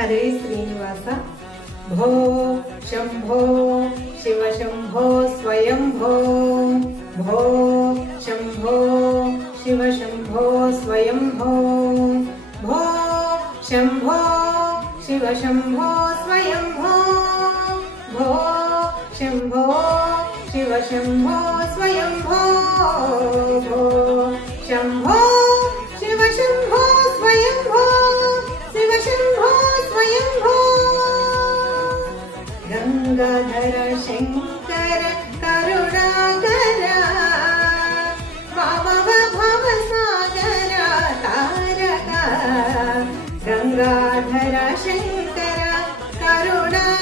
हरे श्रीनिवास। भो शंभो शिव शंभो स्वयंभो। भो शंभो शिव शंभो स्वयंभो। भो शंभो शिव शंभो स्वयंभो। भो शंभो शिव शंभो स्वयंभो। भो शंभो शिव शंभो स्वयंभो। शिव शंभो स्वयंभो। गंगाधर शंकर करुणाकर वामव भवसागर तारका। गंगाधर शंकर करुणा